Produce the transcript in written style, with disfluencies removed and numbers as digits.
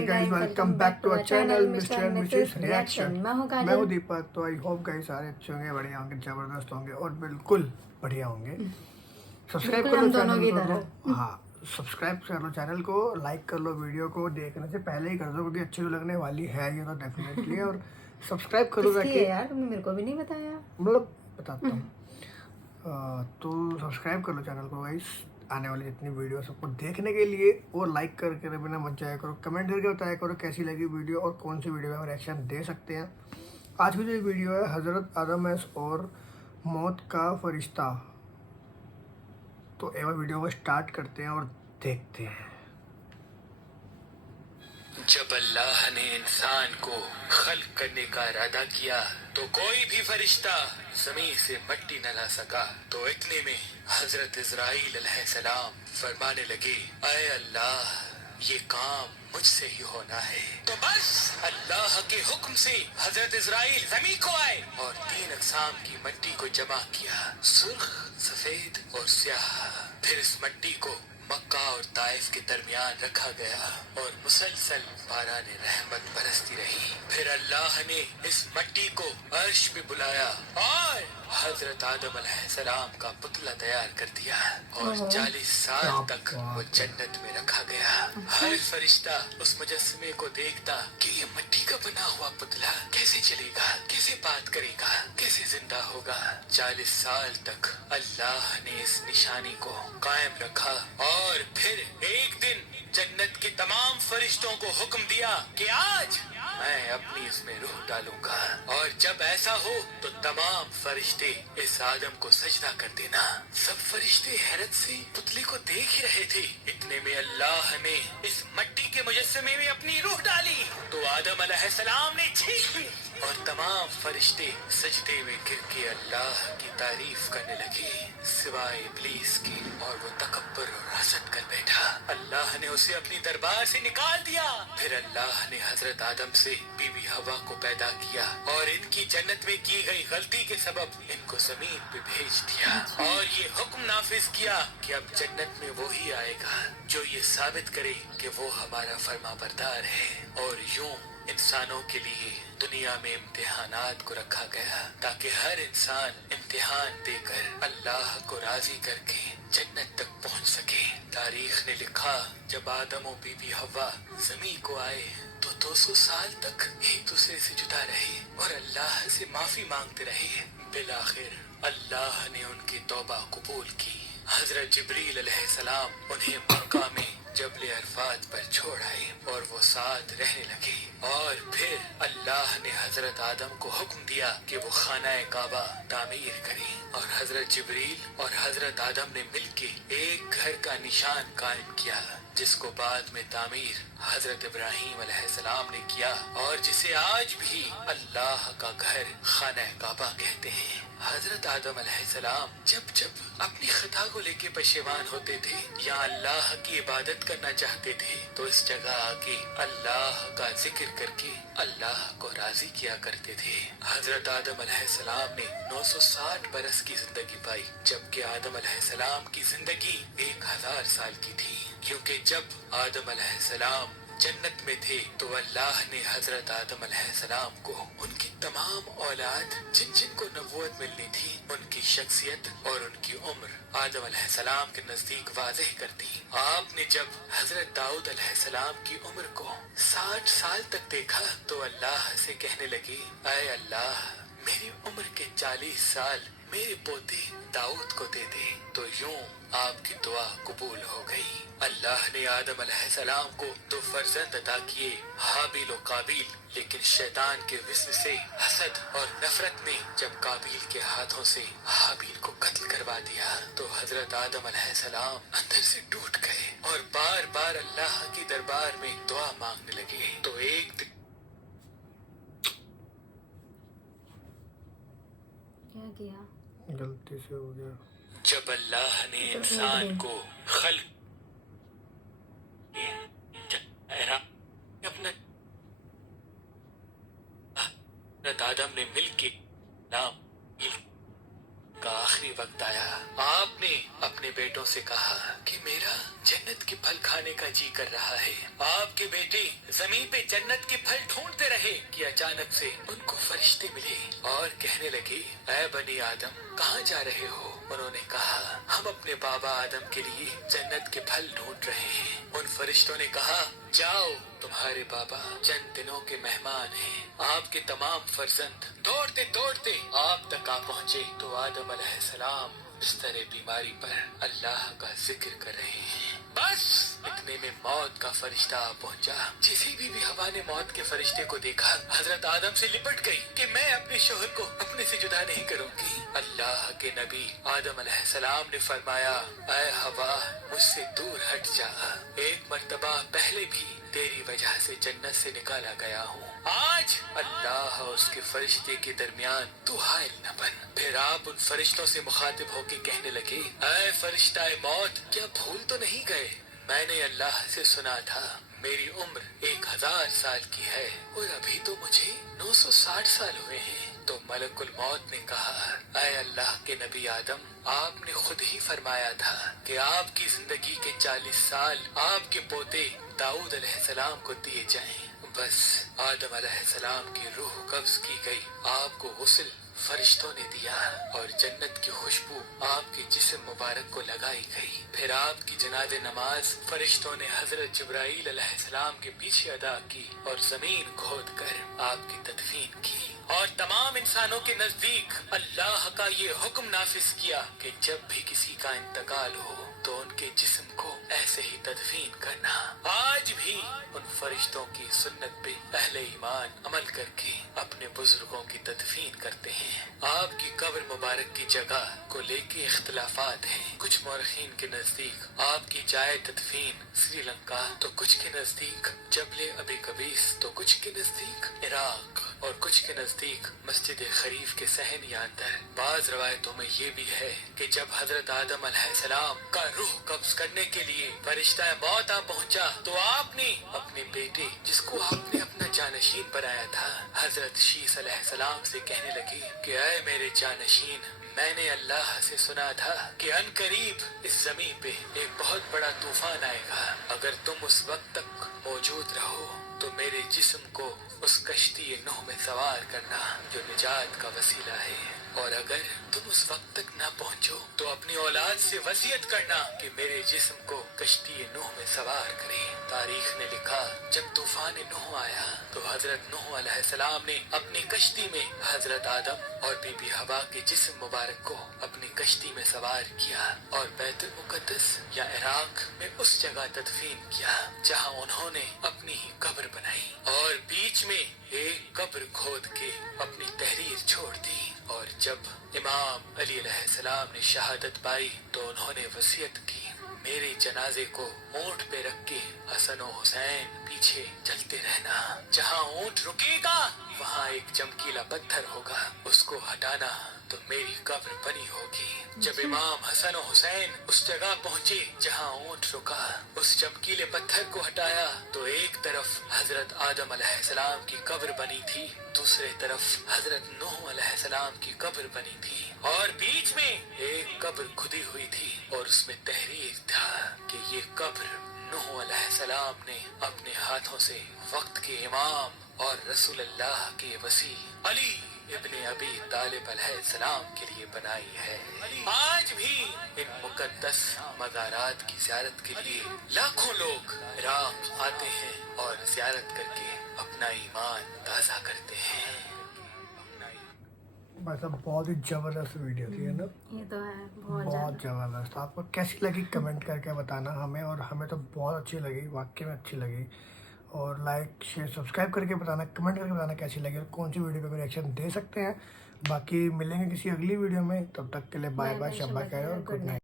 Hi guys, welcome back to our channel Mr. and Mrs. Reaction. मैं हूँ दीपक. तो I hope guys सारे अच्छे होंगे, बढ़िया होंगे, जबरदस्त होंगे और बिल्कुल बढ़िया होंगे. सब्सक्राइब कर लो चैनल को. हाँ, सब्सक्राइब कर लो चैनल को, लाइक कर लो वीडियो को, देखने से पहले ही कर दो क्योंकि अच्छी तो लगने वाली है ये तो डेफिनेटली. और सब्सक्राइब करो ताकि यार तुमने मेरे को भी नहीं बताया. मतलब बताता हूँ. तो सब्सक्राइब कर लो चैनल को गाइस, आने वाली जितनी वीडियो सबको देखने के लिए. और लाइक करके बिना मत जाया करो, कमेंट करके बताया करो कैसी लगी वीडियो और कौन सी वीडियो में हम रिएक्शन दे सकते हैं. आज की जो वीडियो है हज़रत आदम और मौत का फरिश्ता. तो एवं वीडियो को स्टार्ट करते हैं और देखते हैं. जब अल्लाह ने इंसान को खल्क करने का इरादा किया तो कोई भी फरिश्ता जमीन से मिट्टी न ला सका. तो इतने में हजरत इजराइल अलैहिस्सलाम फरमाने लगे, ऐ अल्लाह, ये काम मुझसे ही होना है. तो बस अल्लाह के हुक्म से हजरत इजराइल जमीन को आए और 3 अक़साम की मिट्टी को जमा किया, सुर्ख, सफेद और स्याह. फिर इस मिट्टी को मक्का और ताइफ के दरमियान रखा गया और मुसलसल बाराने रहमत बरसती रही. फिर अल्लाह ने इस मिट्टी को अर्श पे बुलाया और हजरत आदम अलैहिस्सलाम का पुतला तैयार कर दिया और 40 साल तक वो जन्नत में रखा गया. हर फरिश्ता उस मुजस्समे को देखता कि ये मिट्टी का बना हुआ पुतला कैसे चलेगा, कैसे बात करेगा, कैसे जिंदा होगा. 40 साल तक अल्लाह ने इस निशानी को कायम रखा और फिर एक दिन जन्नत के तमाम फरिश्तों को हुक्म दिया कि आज मैं अपनी इसमें रूह डालूंगा. और जब ऐसा हो तो तमाम फरिश्ते इस आदम को सजदा कर देना. सब फरिश्ते हैरत से पुतले को देख ही रहे थे. इतने में अल्लाह ने इस मिट्टी के मुजस्समे में अपनी रूह डाली तो आदम अलैहिस्सलाम ने छींक ली और तमाम फरिश्ते सजदे में गिर के अल्लाह की तारीफ करने लगे सिवाय इब्लीस की. और वो तकब्बर और हसद कर बैठा. अल्लाह ने उसे अपनी दरबार से निकाल दिया. फिर अल्लाह ने हजरत आदम से बीबी हवा को पैदा किया और इनकी जन्नत में की गई गलती के सबब इनको जमीन पे भेज दिया और ये हुक्म नाफिज किया कि अब जन्नत में वो ही आएगा जो ये साबित करे कि वो हमारा फरमाबरदार है. और यूं इंसानों के लिए दुनिया में इम्तिहानात को रखा गया ताकि हर इंसान इम्तिहान देकर अल्लाह को राजी करके जन्नत तक पहुंच सके. तारीख ने लिखा जब आदम और बीबी हवा जमीन को आए तो 200 साल तक एक दूसरे से जुदा रहे और अल्लाह से माफी मांगते रहे. बिलाखिर अल्लाह ने उनकी तौबा कबूल की. हजरत जिब्रील अलैहिस्सलाम उन्हें मक्का में जबल अरफात पर छोड़ आए और वो साथ रहने लगे. और फिर अल्लाह ने हजरत आदम को हुक्म दिया कि वो खाना काबा तामीर करें और हजरत जिब्रील और हजरत आदम ने मिलके एक घर का निशान कायम किया जिसको बाद में तामीर हजरत इब्राहीम अलैहिस्सलाम ने किया और जिसे आज भी अल्लाह का घर खाना काबा कहते हैं. हजरत आदम अलैहिस्सलाम जब जब अपनी खता को लेके पशेमान होते थे या अल्लाह की इबादत करना चाहते थे तो इस जगह आके अल्लाह का जिक्र करके अल्लाह को राजी किया करते थे. हजरत आदम अलैहिस्सलाम ने 960 बरस की जिंदगी पाई जबकि आदम अलैहिस्सलाम की जिंदगी 1000 साल की थी. क्योंकि जब आदम अलैहिस्सलाम जन्नत में थे तो अल्लाह ने हजरत आदम अलैहिस्सलाम को उनकी तमाम औलाद जिन जिन को नबूवत मिलनी थी उनकी शख्सियत और उनकी उम्र आदम अलैहिस्सलाम के नजदीक वाज़ेह कर दी. आपने जब हजरत दाऊद अलैहिस्सलाम की उम्र को 60 साल तक देखा तो अल्लाह से कहने लगे, ऐ अल्लाह, मेरी उम्र के 40 साल मेरे पोते दाऊद को दे दे. तो यूं आपकी दुआ कबूल हो गई. अल्लाह ने आदम अलैहिस्सलाम को 2 फर्जंद अता किए, हाबिल और काबिल. लेकिन शैतान के विस्वसे, हसद और नफरत ने जब काबिल के हाथों से हाबिल को कत्ल करवा दिया तो हजरत आदम अलैहिस्सलाम अंदर से टूट गए और बार बार अल्लाह की दरबार में दुआ मांगने लगे. तो एक दिन क्या किया? गलती से हो गया. जब अल्लाह ने इंसान को खल्क अपना आदम ने मिलके नाम का आखिरी वक्त आया. आपने अपने बेटों से कहा कि मेरा जन्नत के फल खाने का जी कर रहा है। आपके बेटे जमीन पे जन्नत के फल ढूंढते रहे कि अचानक से उनको फरिश्ते मिले और कहने लगे, ऐ बनी आदम, कहाँ जा रहे हो? उन्होंने कहा, हम अपने बाबा आदम के लिए जन्नत के फल ढूंढ रहे हैं। उन फरिश्तों ने कहा, जाओ, तुम्हारे बाबा चंद दिनों के मेहमान हैं। आपके तमाम फर्जंद दौड़ते दौड़ते आप तक आ पहुँचे तो आदम अलैहिस्सलाम बिस्तर बीमारी पर अल्लाह का जिक्र कर रहे हैं। बस इतने में मौत का फरिश्ता आ पहुंचा। जिसी भी हवा ने मौत के फरिश्ते को देखा, हजरत आदम से लिपट गई कि मैं अपने शोहर को अपने से जुदा नहीं करूंगी। अल्लाह के नबी आदम अलैहिस्सलाम ने फरमाया, ऐ हवा, मुझसे दूर हट जा। एक मर्तबा पहले भी तेरी वजह से जन्नत से निकाला गया हूँ। आज अल्लाह और उसके फरिश्ते के दरमियान तू हाइल न बन। फिर आप उन फरिश्तों से मुखातिब होके कहने लगे, ऐ फरिश्ता मौत, क्या भूल तो नहीं गए? मैंने अल्लाह से सुना था मेरी उम्र 1000 साल की है और अभी तो मुझे 960 साल हुए हैं। तो मलकुल मौत ने कहा, ऐ अल्लाह के नबी आदम, आपने खुद ही फरमाया था कि आपकी जिंदगी के 40 साल आपके पोते दाऊद अलैहिस्सलाम को दिए जाएं। बस आदम अलैहिस्सलाम की रूह कब्ज की गई, आपको गुस्ल फरिश्तों ने दिया और जन्नत की खुशबू आपके जिस्म मुबारक को लगाई गई। फिर आपकी जनाज़े नमाज फरिश्तों ने हजरत जिब्राईल अलैहिस्सलाम के पीछे अदा की और जमीन खोद कर आपकी तदफीन की और तमाम इंसानों के नजदीक अल्लाह का ये हुक्म नाफिज किया कि जब भी किसी का इंतकाल हो तो उनके जिस्म को ऐसे ही तदफीन करना। आज भी उन फरिश्तों की सुन्नत पे अहले ईमान अमल करके अपने बुजुर्गों की तदफीन करते हैं। आपकी कब्र मुबारक की जगह को लेके इख्तिलाफात हैं। कुछ मौरखीन के नजदीक आपकी जाए तदफीन श्रीलंका, तो कुछ के नजदीक जबले अबी कबीस, तो कुछ के नजदीक इराक और कुछ के नजदीक मस्जिद खरीफ के सहन या अंदर। बाज रवायतों में ये भी है कि जब हजरत आदम अलैहिस्सलाम का रूह कब्ज करने के लिए फरिश्ता मौत आ पहुंचा तो आपने अपने बेटे, जिसको आपने अपना जानशीन बनाया था, हजरत शीस अलैहिस्सलाम से कहने लगे कि ऐ मेरे जानशीन, मैंने अल्लाह से सुना था कि अनकरीब इस जमीन पे एक बहुत बड़ा तूफान आएगा। अगर तुम उस वक्त तक मौजूद रहो तो मेरे जिस्म को उस कश्ती नूह में सवार करना जो निजात का वसीला है, और अगर तुम उस वक्त तक ना पहुंचो तो अपनी औलाद से वसीयत करना कि मेरे जिस्म को कश्ती नूह में सवार करे। तारीख ने लिखा, जब तूफान नूह आया तो हजरत नूह अलैहिस्सलाम ने अपनी कश्ती में हजरत आदम और बीबी हवा के जिस्म मुबारक को अपनी कश्ती में सवार किया और बैतुल मुक़द्दस या इराक में उस जगह तदफीन किया जहां उन्होंने अपनी ही कब्र बनाई और बीच में एक कब्र खोद के अपनी तहरीर छोड़ दी। और जब इमाम अली अलैहिस्सलाम ने शहादत पाई तो उन्होंने वसीयत की, मेरे जनाजे को ऊंट पे रख के हसन और हुसैन पीछे चलते रहना। जहाँ ऊंट रुकेगा वहाँ एक चमकीला पत्थर होगा, उसको हटाना तो मेरी कब्र बनी होगी। जब इमाम हसन और हुसैन उस जगह पहुँचे जहाँ ऊंट रुका, उस चमकीले पत्थर को हटाया तो एक तरफ हजरत आदम अलैहिस्सलाम की कब्र बनी थी, दूसरे तरफ हजरत नूह अलैहिस्सलाम की कब्र बनी थी और बीच में एक कब्र खुदी हुई थी और उसमें तहरीर था कि ये कब्र नूह अलैहिस्सलाम ने अपने हाथों से वक्त के इमाम और रसूलुल्लाह के वसी अली इब्ने अबी तालिब अलैहिस्सलाम के लिए बनाई है। आज भी इन मुकद्दस मज़ारात की ज़ियारत के लिए लाखों लोग इराक आते हैं और ज़ियारत करके अपना ईमान ताज़ा करते हैं। मतलब बहुत ही ज़बरदस्त वीडियो थी, है ना? ये तो है, बहुत बहुत ज़बरदस्त। आपको कैसी लगी कमेंट करके बताना हमें, और हमें तो बहुत अच्छी लगी, वाकई में अच्छी लगी। और लाइक शेयर सब्सक्राइब करके बताना, कमेंट करके बताना कैसी लगी और कौन सी वीडियो पे रिएक्शन दे सकते हैं। बाकी मिलेंगे किसी अगली वीडियो में, तब तक के लिए बाय बाय, शब्बा खैर और गुड नाइट।